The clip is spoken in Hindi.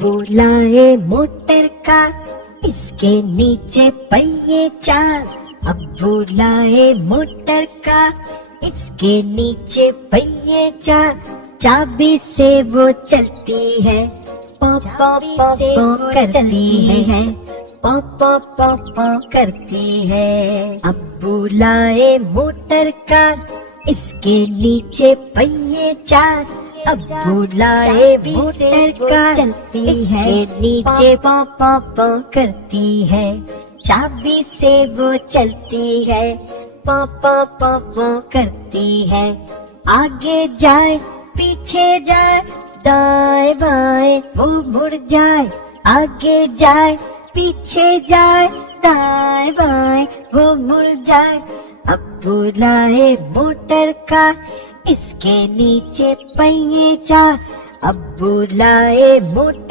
बुलाए मोटर कार, इसके नीचे पहिए चार। अब बुलाए मोटर कार, इसके नीचे पहिए चार। चाबी से वो चलती है, पॉ पॉ पॉ पॉ करती है, पॉ पॉ पॉ पॉ करती है। अब बुलाए मोटर कार, इसके नीचे पहिए चार। अब बुलाए मोटर कार, चलती है, इसके नीचे पॉ पॉ पॉ करती है। चाबी से वो चलती है, पॉ पॉ पॉ पॉ करती है। आगे जाए पीछे जाए, दाएं बाएं वो मुड़ जाए। आगे जाए पीछे जाए, दाएं बाएं वो मुड़ जाए। अब बुलाए मोटर कार, इसके नीचे पहिए चार। अब बुलाए मोटर